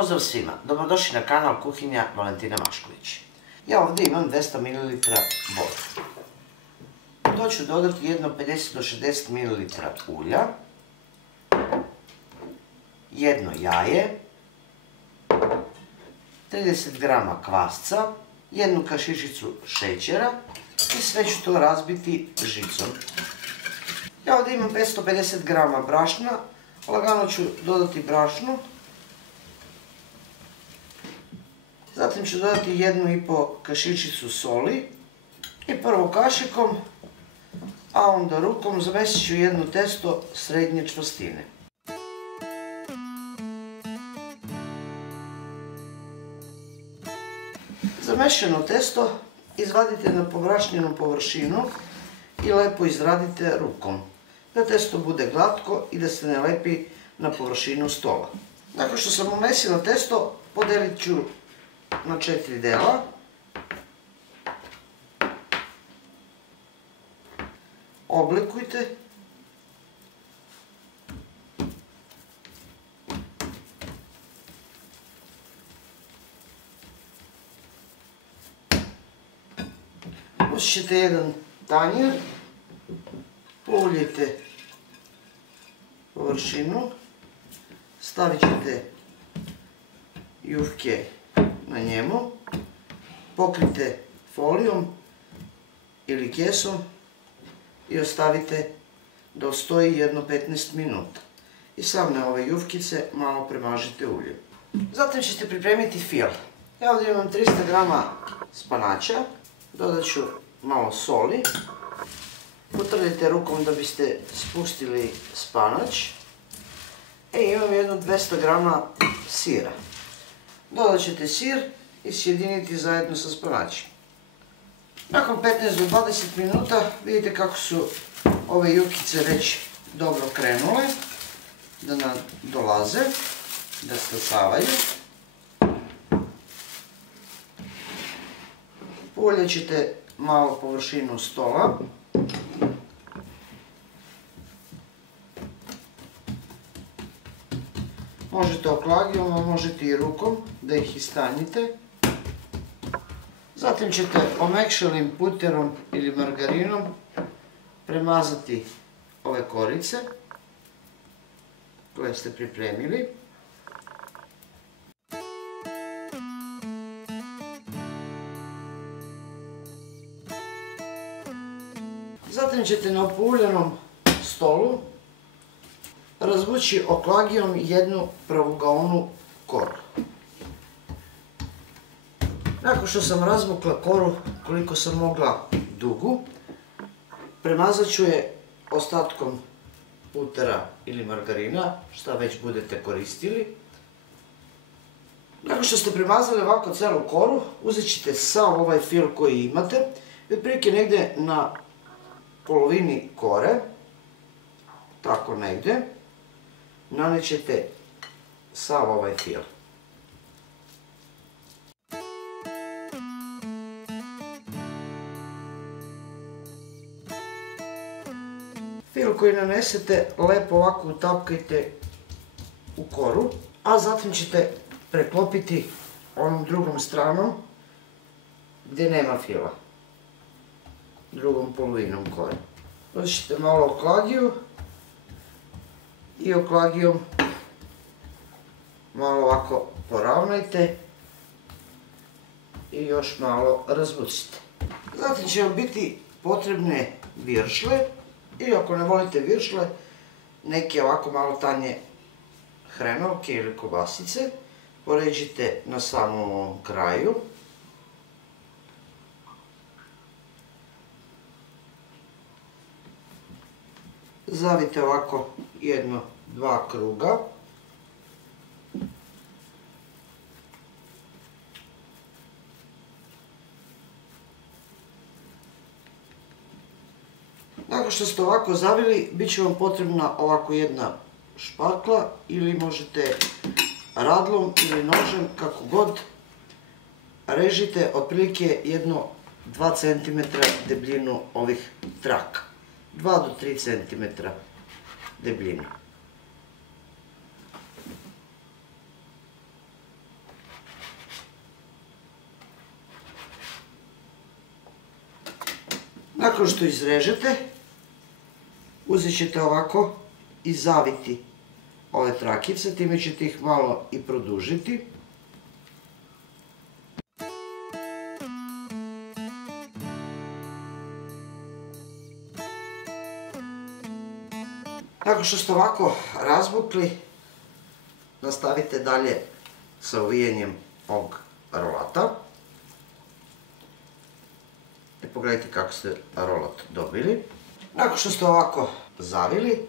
Pozdrav svima, dobrodošli na kanal Kuhinja Valentina Mašković. Ja ovdje imam 200 ml vode. To ću dodati jedno 50 do 60 ml ulja, jedno jaje, 30 g kvasca, jednu kašičicu šećera i sve ću to razbiti žicom. Ja ovdje imam 550 g brašna, lagano ću dodati brašnu. Zatim ću dodati 1,5 kašičicu soli i prvo kašikom, a onda rukom zamesit ću jedno testo srednje čvrstine. Zamešano testo izvadite na pobrašnjenu površinu i lepo izradite rukom, da testo bude glatko i da se ne lepi na površinu stola. Nakon što sam umesila testo, podelit ću na 4 dela. Oblikujte. Uzet ćete jedan tanjir, uljite površinu, stavit ćete jufke na njemu, pokrite folijom ili kesom i ostavite da ostoji jedno 15 minuta. I same ove jufkice malo premažite uljem. Zatim ćete pripremiti fil. Ja ovdje imam 300 g spanača, dodat ću malo soli, potrljite rukom da biste spustili spanač. Imam jedno 200 g sira. Dodat ćete sir i sjediniti zajedno sa spanačem. Nakon 15 do 20 minuta vidite kako su ove jufkice već dobro krenule da nam dolaze, da stasavaju. Poljat ćete malo površinu stola. Možete oklagijom, a možete i rukom da ih istanjite. Zatim ćete omekšalim puterom ili margarinom premazati ove korice koje ste pripremili. Zatim ćete na opuljenom stolu razvući oklagijom jednu pravugaonu koru. Nakon što sam razvukla koru koliko sam mogla dugu, premazat ću je ostatkom putera ili margarina, šta već budete koristili. Nakon što ste premazali ovako celu koru, uzet ćete sav ovaj fil koji imate i otprilike negdje na polovini kore, tako negdje, nanećete sav ovaj fil. Fil koji nanesete lepo ovako utapkajte u koru, a zatim ćete preklopiti onom drugom stranom gdje nema fila, drugom polovinom kore. Uzet ćete malo oklagiju i oklagijom malo ovako poravnajte i još malo razvucite. Zatim će vam biti potrebne viršle i ako ne volite viršle, neke ovako malo tanje hrenovke ili kobasice poređite na samom ovom kraju. Zavite ovako jedno, dva kruga. Nakon što ste ovako zavili, bit će vam potrebna ovako jedna špatla ili možete radlom ili nožem, kako god. Režite otprilike jedno 2 cm debljinu ovih traka. 2 do 3 cm debljine. Nakon što izrežete, uzet ćete ovako i zaviti ove trakice, time ćete ih malo i produžiti. Nakon što ste ovako razvukli, nastavite dalje sa uvijanjem ovog rolata. I pogledajte kako ste rolat dobili. Nakon što ste ovako zavili,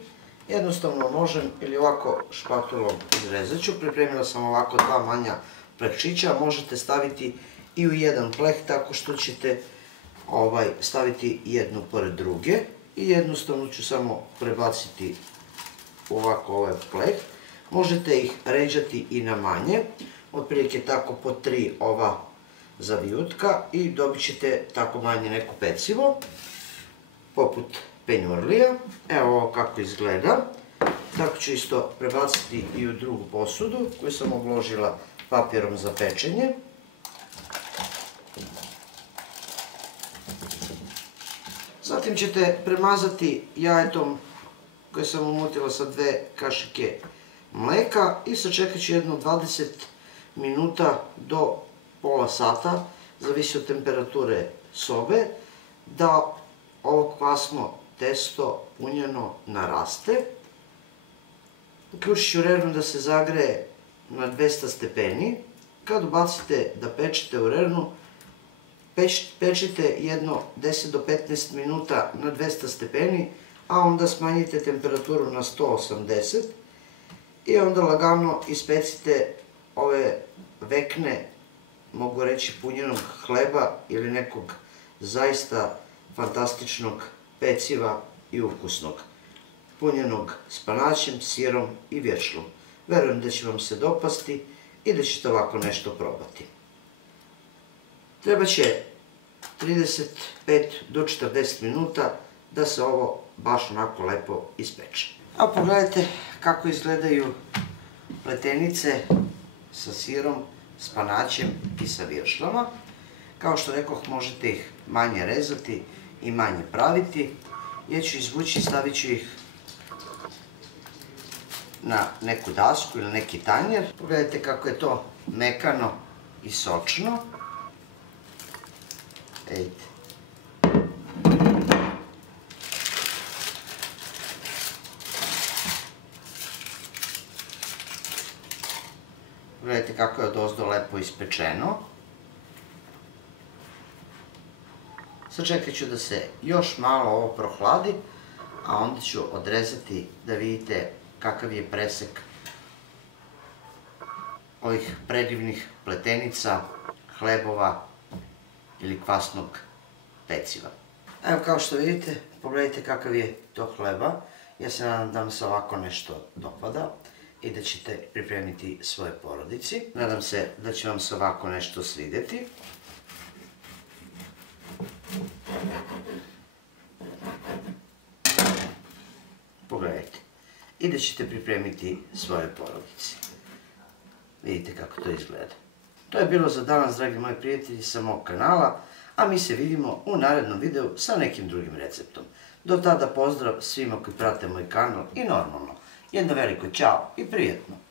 jednostavno nožem ili ovako špatulom izrezat ću. Pripremila sam ovako dva manja plehčića, možete staviti i u jedan pleh tako što ćete staviti jednu pored druge i jednostavno ću samo prebaciti ovako ovaj pleh. Možete ih ređati i na manje, otprilike tako po 3 ova zavijutka i dobit ćete tako manje neko pecivo, poput penjurlija. Evo ovo kako izgleda. Tako ću isto prebaciti i u drugu posudu koju sam obložila papirom za pečenje. Zatim ćete premazati jajetom koje sam umutila sa 2 kašike mleka i sačekat ću jedno 20 minuta do pola sata, zavisi od temperature sobe, da ovo kvasno testo punjeno naraste. Uključit ću rernu da se zagreje na 200 stepeni. Kad ubacite da pečete u rernu, pečite jedno 10 do 15 minuta na 200 stepeni, a onda smanjite temperaturu na 180 i onda lagano ispecite ove vekne, mogu reći, punjenog hleba ili nekog zaista fantastičnog peciva i ukusnog, punjenog spanaćem, sirom i vječlom. Verujem da će vam se dopasti i da ćete ovako nešto probati. Treba će 35 do 40 minuta da se ovo baš onako lepo ispeče. A pogledajte kako izgledaju pletenice sa sirom, spanaćem i sa viršlama. Kao što rekoh, možete ih manje rezati i manje praviti. Ja ću izvući i stavit ću ih na neku dasku ili neki tanjer. Pogledajte kako je to mekano i sočno. Vidite. Pogledajte kako je odozdo lepo ispečeno. Sačekat ću da se još malo ovo prohladi, a onda ću odrezati da vidite kakav je presek ovih predivnih pletenica, hlebova ili kvasnog peciva. Evo kao što vidite, pogledajte kakav je to hleba. Ja se nadam da vam se ovako nešto dopada i da ćete pripremiti svoje porodici. Nadam se da će vam se ovako nešto svidjeti. Pogledajte. I da ćete pripremiti svoje porodici. Vidite kako to izgleda. To je bilo za danas, dragi moji prijatelji, sa mog kanala, a mi se vidimo u narednom videu sa nekim drugim receptom. Do tada pozdrav svima koji prate moj kanal i normalno, jedno veliko ćao i prijetno!